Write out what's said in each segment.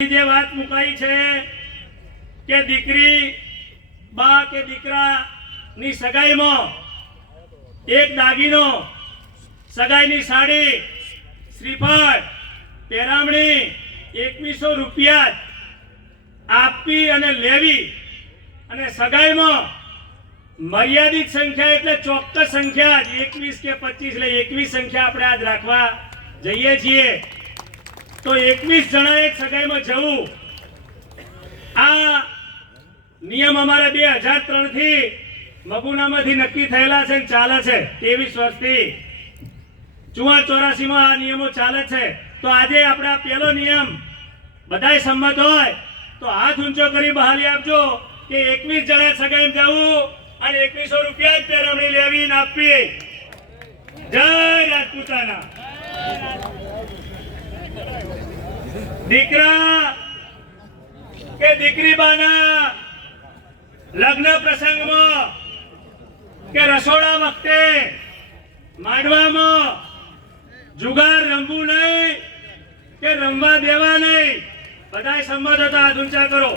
જે વાત મુકાઈ છે કે દીકરી, બા કે દીકરાની સગાઈમાં એક દાગીનો, સગાઈની સાડી, શ્રીફળ પેરામણી એકવીસો રૂપિયા આપવી અને લેવી અને સગાઈમાં મર્યાદિત સંખ્યા એટલે ચોક્કસ સંખ્યા જ એકવીસ કે પચીસ, એટલે એકવીસ સંખ્યા આપણે આજ રાખવા જઈએ છીએ. તો એકવીસ જણાએ સગાઈમાં જવું. આ નિયમ અમારે બે હજાર ત્રણથી મગુનામાંથી નક્કી થયેલા છે ચાલે છે, ત્રેવીસ વર્ષથી. ચુવા ચોરાસીમાં આ નિયમો ચાલે છે. તો આજે આપણે આ પહેલો નિયમ, બધાય સંમત હોય, તો હાથ ઊંચો કરી બહાલી આપજો કે એકવીસ જણા સગાઈ જવું અને એકવીસો રૂપિયા જ પેરવણી લેવી આપવી. જય રાજપૂતાના. દીકરા કે દીકરી બાના લગ્ન પ્રસંગમાં કે રસોડા વખતે માંડવામાં જુગાર રમવું નહીં કે રમવા દેવા નહીં, બધાય સંમત હતા ઊંચા કરો.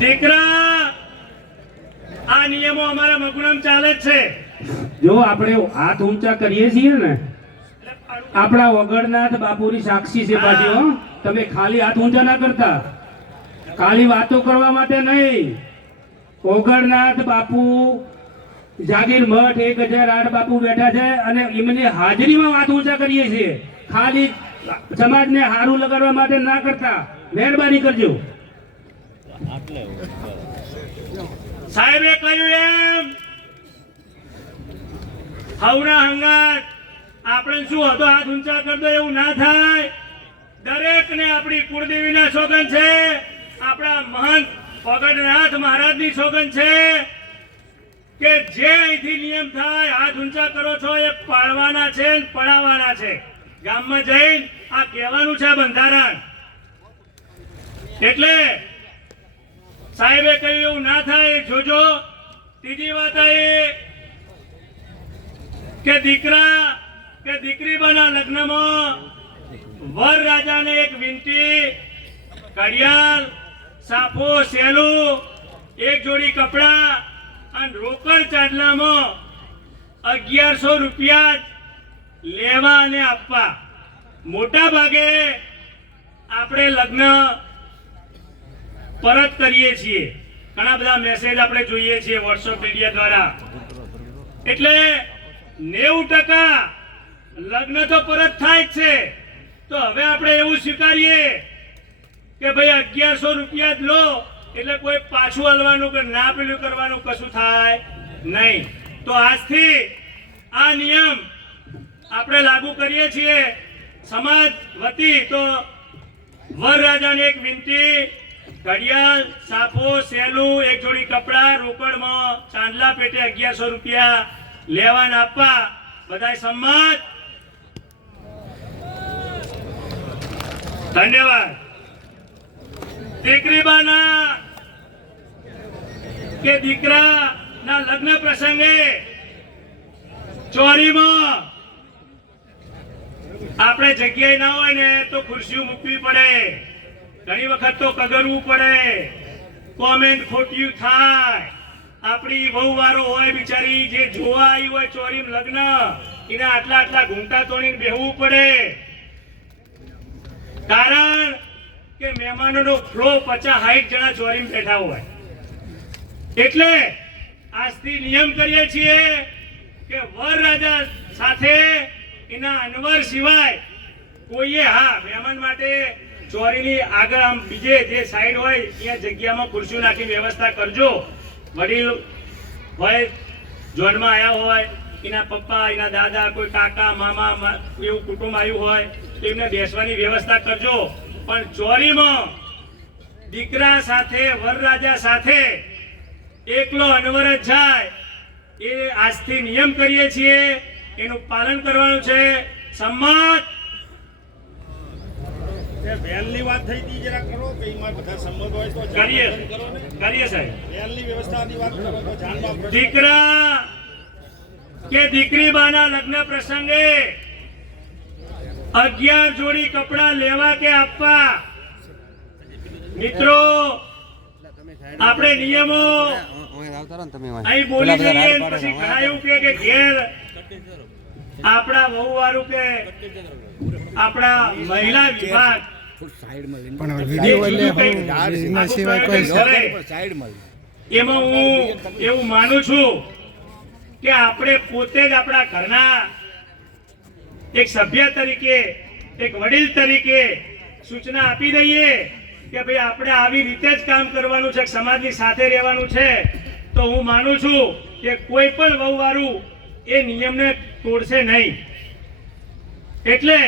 દીકરા, આ નિયમો અમારા મગુણમ ચાલે જ છે. જો આપણે હાથ ઊંચા કરીએ છીએ ને, આપણા વગરનાથ બાપુની સાક્ષી છે પાછી હો. તમે ખાલી હાથ ઊંચા ના કરતા. ખાલી વાતો કરવા માટે નહીં. ઓગણનાથ બાપુ, જાગીર મઠ, એક હજાર આઠ બાપુ બેઠા છે અને એમની હાજરીમાં વાત ઊંચા કરીએ છીએ. ખાલી સમાજને હારું લગાડવા માટે ના કરતા. મહેરબાની કરજો. સાહેબે કહ્યું એમ હવના હંગાત. આપણે શું હતો? હાથ ઊંચા કરી દો, એવું ના થાય. દરેકને આપણી કુળદેવીના સોગન છે. આપણા મહંત પગડનાથ મહારાજની સોગન છે કે જે અહીંથી નિયમ થાય, હાથ ઊંચા કરો છો, એ પાળવાના છે ને પડાવવાના છે. ગામમાં જઈને આ કહેવાનું છે બંધારણ. એટલે સાહેબે કહ્યું, એવું ના થાય જોજો. ત્રીજી વાત એ કે દીકરા, કે દીકરી બના લગ્નમાં વર રાજાને એક વિનંતી કડિયાલ સાફો, સેલું, એક જોડી કપડા અને રોકડ ચાંદલામાં અગિયારસો રૂપિયા લેવા અને આપવા. મોટા ભાગે આપણે લગ્ન પરત કરીએ છીએ. ઘણા બધા મેસેજ આપણે જોઈએ છીએ વોટ્સઅપ મીડિયા દ્વારા. એટલે નેવું ટકા લગ્ન તો પરત થાય જ છે. તો હવે આપણે એવું સ્વીકારીએ કે ભાઈ અગિયારસો રૂપિયા જ લો, એટલે કોઈ પાછું હલવાનું કે ના પેલું કરવાનું કશું થાય નહીં. તો આજથી આ નિયમ આપણે લાગુ કરીએ છીએ. સમાજ વતી તો વરરાજાને એક વિનંતી, ઘડિયાળ સાફો સેલું, એક જોડી કપડાં, રોકડમાં ચાંદલા પેટે અગિયારસો રૂપિયા લેવાના આપવા. બધા સંમત. ધન્યવાદ. દીકરી બાના કે દીકરા ના લગ્ન પ્રસંગે ચોરીમાં આપણે જગ્યાએ ના હોય ને તો ખુરશીઓ મૂકવી પડે. ઘણી વખત તો કગરવું પડે. કોમેન્ટ ખોટ્યું થાય. આપણી બહુ વારો હોય બિચારી, જે જોવા આવી હોય ચોરી લગ્ન, એને આટલા આટલા ઘૂંટા તોડીને બેહવું પડે. કારણ કે મહેમાનોનો ફ્લો પચાસ હાઈટ જણા ચોરી બેઠા હોય. એટલે આજથી નિયમ કરીએ છીએ કે વર રાજા સાથે એના અનવર સિવાય કોઈએ હા, મહેમાન માટે ચોરીની આગળ આમ બીજે જે સાઈડ હોય, ત્યાં જગ્યામાં ખુરશીઓ નાખી વ્યવસ્થા કરજો. વડીલ હોય જોનમાં આવ્યા હોય, એના પપ્પા, એના દાદા, કોઈ કાકા, મામા એવું કુટુંબ આવ્યું હોય, તો એમને બેસવાની વ્યવસ્થા કરજો. પણ ચોરીમાં દીકરા સાથે, વરરાજા સાથે એકલો અનવર જ જાય, એ આજથી નિયમ કરીએ છીએ, એનું પાલન કરવાનું છે. સંમત વેલની વાત થઈ હતી જરા કરો કે એમાં બધા સંમત હોય તો કરીએ. કરીએ સાહેબ. વેલની વ્યવસ્થાની વાત કરો તો જાણવા દીકરા કે દીકરી બાના લગ્ન પ્રસંગે અગિયાર જોડી કપડા લેવા કે આપવા? મિત્રો આપણે નિયમો અહીં બોલી જઈએ પછી ઘણા એવું કે ઘેર. આપણા વહુ વાળું કે આપણા મહિલા વિભાગ. એમાં હું એવું માનું છું કે આપણે પોતે જ આપણા ઘરના એક સભ્ય તરીકે એક વડીલ તરીકે સૂચના આપી દઈએ કે ભાઈ આપણે આવી રીતે જ કામ કરવાનું છે સમાજની સાથે રહેવાનું છે. તો હું માનું છું કે કોઈ પણ વહુવારું એ નિયમને તોડશે નહીં. એટલે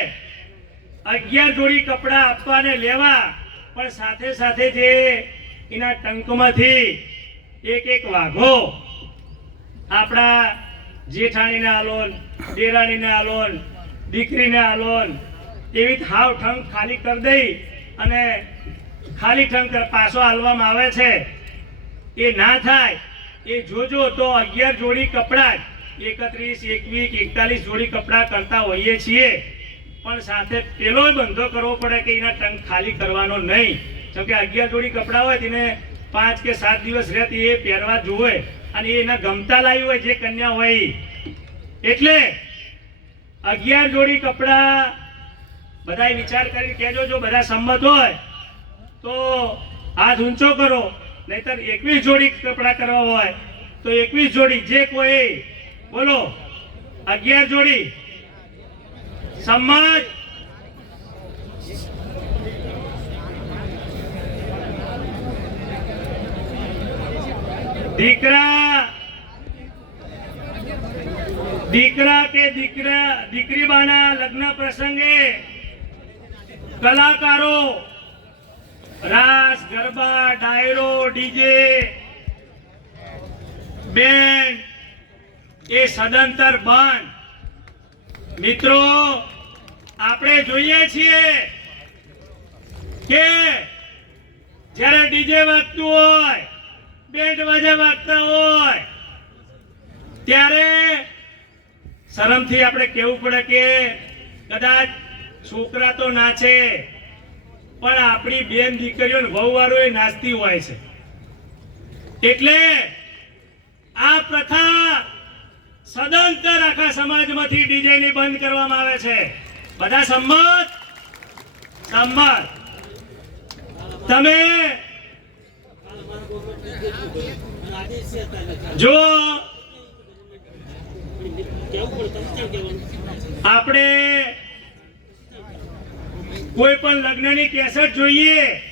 અગિયાર જોડી કપડાં આપવા અને લેવા, પણ સાથે સાથે જે એના ટંકમાંથી એક એક વાઘો, આપણા જેઠાણીને આલોન, દેરાણીને આલોન, દીકરીને આલોન, એવી હાવ ઠંગ ખાલી કરી દઈ અને ખાલી ઠંગ પાછો હાલવામાં આવે છે. એ ના થાય, એ જોજો તો અગિયાર જોડી કપડાં એકત્રીસ, એકવીસ, એકતાલીસ જોડી કપડાં કરતા હોઈએ છીએ. પણ સાથે પેલો બંધો કરવો પડે કે એના ટંક ખાલી કરવાનો નહીં જેમ કે અગિયાર જોડી કપડાં હોય તેને પાંચ કે સાત દિવસ રહેતી એ પહેરવા જોવે અને એના ગમતા લાવી હોય જે કન્યા હોય. એટલે અગિયાર જોડી કપડાં બધાય વિચાર કરી કહેજો, જો બધા સંમત હોય તો હાથ ઊંચો કરો નહીતર એકવીસ જોડી કપડાં કરવા હોય તો એકવીસ જોડી જે કોઈ, બોલો, અગિયાર જોડી સંમત દીકરા દીકરા કે દીકરા દીકરી બાના લગ્ન પ્રસંગે કલાકારો રાસ ગરબા ડાયરો ડીજે બેન્ડ એ સદંતર બંધ મિત્રો આપણે જોઈએ છીએ કે જ્યારે ડીજે વાગતું હોય બેન્ડ વાજા વાગતા હોય, ત્યારે શરમથી આપણે કહેવું પડે કે કદાચ છોકરા તો નાચે, પણ આપણી બેન દીકરીઓ વહુવારો એ નાચતી હોય છે. એટલે આ પ્રથા સદંતર આખા સમાજમાંથી ડીજે ની બંધ કરવામાં આવે છે. બધા સંમત? સંમત. તમે? જો આપણે કોઈ પણ લગ્નની કેસેટ જોઈએ.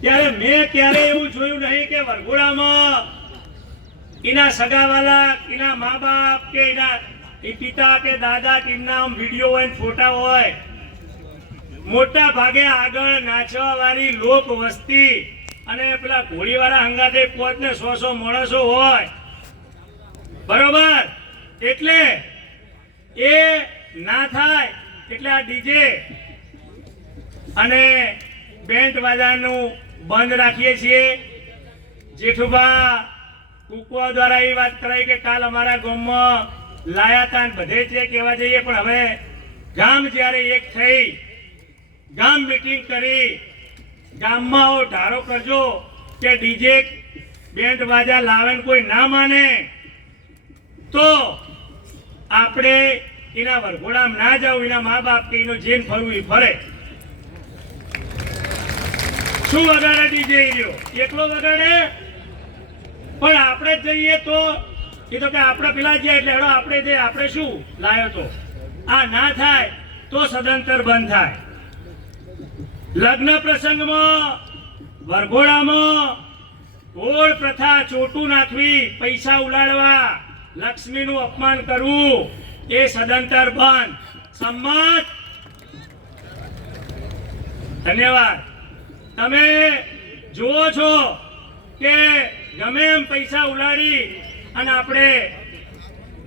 ત્યારે મેં ક્યારે એવું જોયું નહીં કે વરઘોડામાં એના સગાવાલા, એના મા બાપ કે એના એ પિતા કે દાદા કે વીડિયો હોય ફોટા હોય, મોટા ભાગે આગળ નાચવા વાળી લોક વસ્તી અને પેલા ઘોડીવાળા હંગાતે પોત ને સો સો માણસો હોય. બરોબર? એટલે એ ના થાય એટલે આ ડીજે અને બેન્ડ વાજાનું બંધ રાખીએ છીએ. જેઠુભા કુકવા દ્વારા એ વાત કરાઈ કે કાલ અમારા ગામમાં લાયા તા બધે જે કહેવા જઈએ, પણ હવે ગામ જ્યારે એક થઈ, ગામ મિટિંગ કરી, ગામમાં આવો ધારો કરજો કે ડીજે બેન્ડ વાજા લાવે કોઈ ના માને, તો આપણે એના વરઘોડામાં ના જાવ એના મા બાપ કે એનો જેન ફરવું એ ફરે. શું વગાડે ડીજે રહ્યો? એકલો વગાડે? પણ આપણે જઈએ તો એ તો કે આપણે પેલા ગયા એટલે હેડો, આપણે જે, આપણે શું લાયો તો? આ ના થાય તો સદંતર બંધ થાય. લગ્ન પ્રસંગમાં, વરઘોડામાં ગોળ પ્રથા ચોટું નાખવી, પૈસા ઉલાડવા લક્ષ્મીનું અપમાન કરવું, એ સદંતર બંધ. સંમત. ધન્યવાદ. તમે જુઓ છો કે ગમે એમ પૈસા ઉલાડી અને આપણે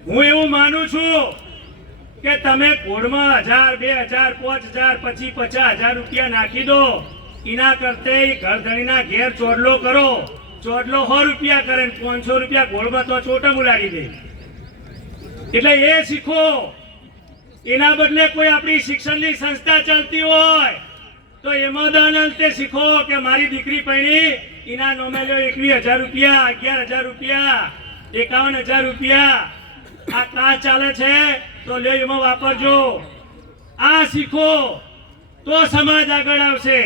હું એવું માનું છું કે તમે કોડમાં હજાર, બે હજાર, પાંચ હજાર, પછી પચાસ હજાર રૂપિયા નાખી દો. એના કરતે ઘર ધણીના ઘેર ચોડલો કરો. ચોડલો સો રૂપિયા કરે પાંચસો રૂપિયા ગોળમાં તો ચોટમ ઉલાડી દે. એટલે એ શીખો. એના બદલે કોઈ આપણી શિક્ષણની સંસ્થા ચાલતી હોય, તો એમાં દાન અંતે શીખો કે મારી દીકરી પૈણી એના નોમે લ્યો એકવીસ હજાર રૂપિયા, અગિયાર હજાર રૂપિયા. એકાવન હજાર રૂપિયા. આ ક્લાસ ચાલે છે, તો લે, એમાં વાપરજો. આ શીખો, તો સમાજ આગળ આવશે.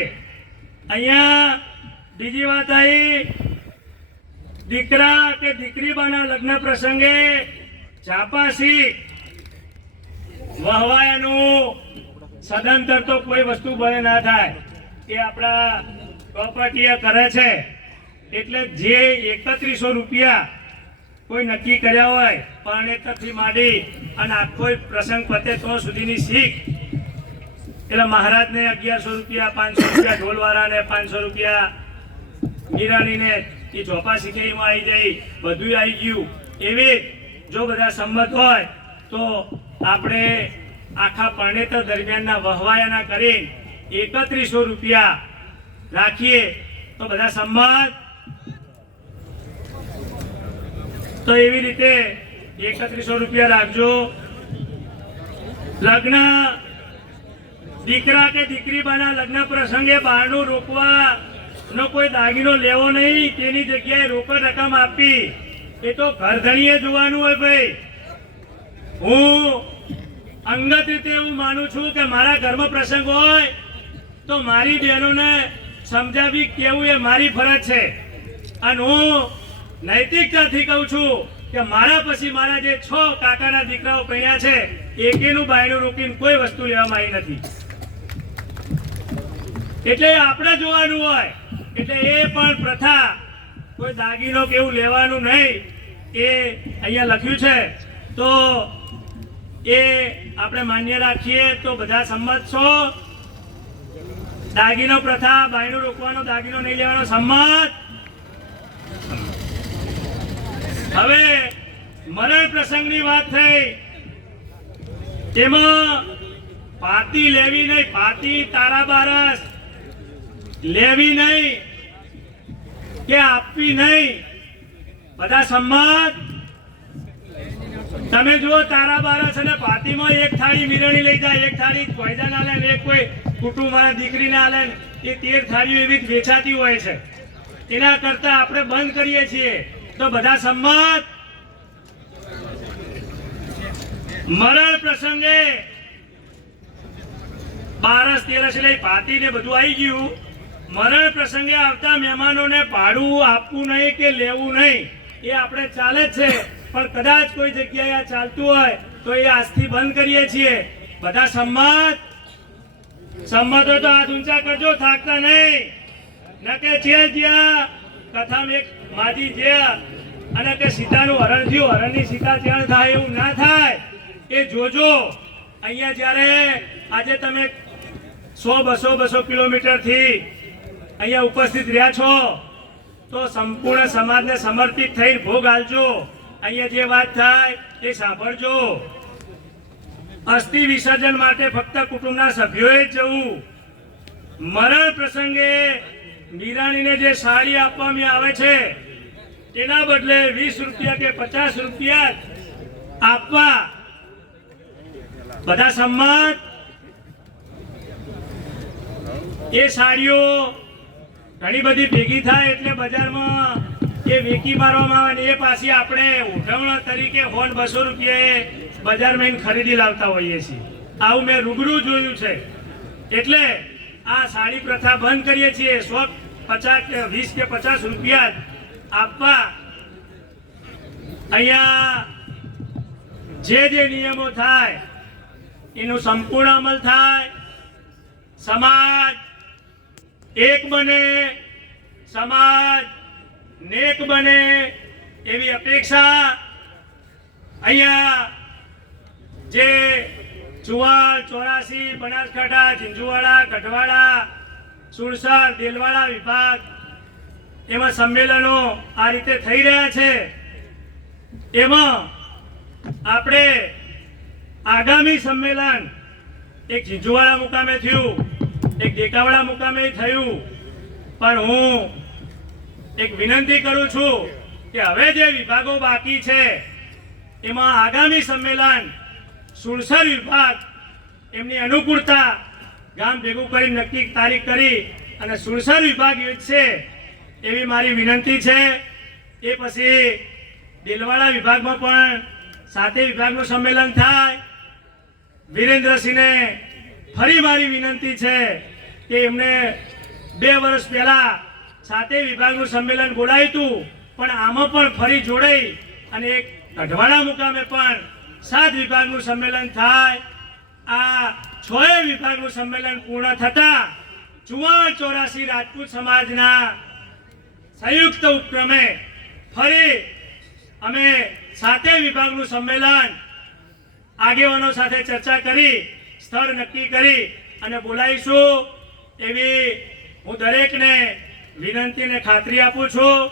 અહીંયા બીજી વાત આવી દીકરા કે દીકરી બાના લગ્ન પ્રસંગે ચાપાસી વહવાયાનું સદંતર તો કોઈ વસ્તુ બને ના થાય, એ આપણા પ્રોપર્ટીએ કરે છે. એટલે જે એકત્રીસો રૂપિયા કોઈ નક્કી કર્યા હોય પરણેતરથી માંડી અને આખો પ્રસંગ પતે તો સુધીની શીખ. એટલે મહારાજને અગિયારસો રૂપિયા, પાંચસો રૂપિયા ઢોલવાળાને, પાંચસો રૂપિયા મીરાણીને એ ચોપા શીખેમાં આવી જાય બધું આવી ગયું. એવી જો બધા સંમત હોય, તો આપણે આખા પરણેતર દરમિયાનના વહવાયાના કરી એકત્રીસો રૂપિયા રાખીએ. તો બધા સંમત તો એવી રીતે એકત્રીસો રૂપિયા રાખજો. લગ્ન દીકરા કે દીકરી બાના લગ્ન પ્રસંગે બહારનું રોકવા નો કોઈ દાગીનો લેવો નહીં, તેની જગ્યાએ રોકડ રકમ આપી. એ તો ઘરધણીએ જોવાનું હોય ભાઈ. હું અંગત રીતે એવું માનું છું કે મારા ઘરમાં પ્રસંગ હોય, તો મારી બહેનોને સમજાવી કેવું એ મારી ફરજ છે. અને હું નૈતિકતાથી કહું છું કે મારા પછી મારા જે છ કાકાના દીકરાઓ કહ્યા છે, એકેનું બાયણું રોકીને કોઈ વસ્તુ લેવામાં આવી નથી. એટલે આપણે જોવાનું હોય. એટલે એ પણ પ્રથા કોઈ દાગીનો કે એવું લેવાનું નહીં. એ અહીંયા લખ્યું છે. તો એ આપણે માન્ય રાખીએ તો બધા સંમત છો. દાગીનો પ્રથા બાયણું રોકવાનો, દાગીનો નહીં લેવાનો, સંમત. હવે મરણ પ્રસંગની વાત થઈ. તેમાં પાતી લેવી નહીં પાતી તારા બારસ લેવી નહીં કે આપવી નહીં. બધા સંમત? તમે જુઓ, તારા બારસ અને પાતીમાં એક થાળી મિરણી લઈ જાય, એક થાળી કોયદા ના લે કોઈ કુટુંબ મારા દીકરી ના એ તેર થાળીઓ એવી જ વેચાતી હોય છે. એના કરતા આપણે બંધ કરીએ છીએ. તો બધા સંમત? મરણ પ્રસંગે બારસ તેરસ એટલે પાતી ને બધું આવી ગયું. મરણ પ્રસંગે આવતા મહેમાનોને ભાડું આપવું નહીં કે લેવું નહીં, એ આપણે ચાલે જ છે. પણ કદાચ કોઈ જગ્યાએ આ ચાલતું હોય તો એ આજથી બંધ કરીએ છીએ. બધા સંમત? સંમત હોય તો હાથ ઊંચા કરજો થાકતા નહીં. ન કે છે જ્યાં, કથામાં એક માજી જ્યાં અને કે સીતાનું હરણ થયું, હરણની સીતા ત્યાં થાય એવું ના થાય, એ જોજો. અહીંયા જ્યારે આજે તમે સો બસો બસો કિલોમીટરથી અહીંયા ઉપસ્થિત રહ્યા છો, તો સંપૂર્ણ સમાજને સમર્પિત થઈ ભોગ હાલજો. અહીંયા જે વાત થાય એ સાંભળજો. અસ્થિ વિસર્જન માટે ફક્ત કુટુંબના સભ્યોએ જ જવું. મરણ પ્રસંગે મીરાણીને જે સાડી આપવામાં આવે છે તેના બદલે વીસ રૂપિયા કે પચાસ રૂપિયા આપવા. બધા સંમત? એ સાડીઓ ઘણી બધી ભેગી થાય એટલે બજારમાં એ વેકી મારવામાં આવે ને એ પાછી આપણે ઉઠવણા તરીકે હોન બસો રૂપિયાએ બજારમાં ખરીદી લાવતા હોઈએ છીએ. આવું મેં રૂબરૂ જોયું છે. એટલે આ સાડી પ્રથા બંધ કરીએ છીએ. સો પચાસ વીસ કે પચાસ રૂપિયા આપવા અહીંયા જે જે નિયમો થાય, એનું સંપૂર્ણ અમલ થાય. સમાજ એક બને, સમાજ નેક બને એવી અપેક્ષા અહીંયા જે ચુવાલ, ચોરાસી, બનાસકાંઠા, ઝીંઝુવાડા, ગઢવાડા, સુરસર, દેલવાડા વિભાગ એમાં સંમેલનો આ રીતે થઈ રહ્યા છે. એમાં આપણે આગામી સંમેલન એક ઝીંઝુવાડા મુકામે થયું, એક ડેકાવાડા મુકામે થયું. પણ હું એક વિનંતી કરું છું કે હવે જે વિભાગો બાકી છે, એમાં આગામી સંમેલન સુરસર વિભાગ એમની અનુકૂળતા ગામ ભેગું કરી નક્કી તારીખ કરી અને સુરસર વિભાગ યોજશે એવી મારી વિનંતી છે એ પછી દિલવાડા વિભાગમાં પણ સાથે વિભાગનું સંમેલન થાય. વિરેન્દ્રસિંહને ફરી મારી વિનંતી છે કે એમને બે વર્ષ પહેલાં સાતે વિભાગનું સંમેલન બોલાવ્યું હતું, પણ આમાં પણ ફરી જોડાઈ અને એક અઢવાડા મુકામે પણ સાત વિભાગનું સંમેલન થાય. આ છ વિભાગનું સંમેલન પૂર્ણ થતાં ચુવાણ ચોરાસી રાજપૂત સમાજના સંયુક્ત ઉપક્રમે ફરી અમે સાતે વિભાગનું સંમેલન, આગેવાનો સાથે ચર્ચા કરી, સ્થળ નક્કી કરી અને બોલાવીશું એવી હું દરેકને વિનંતીને ખાતરી આપું છું.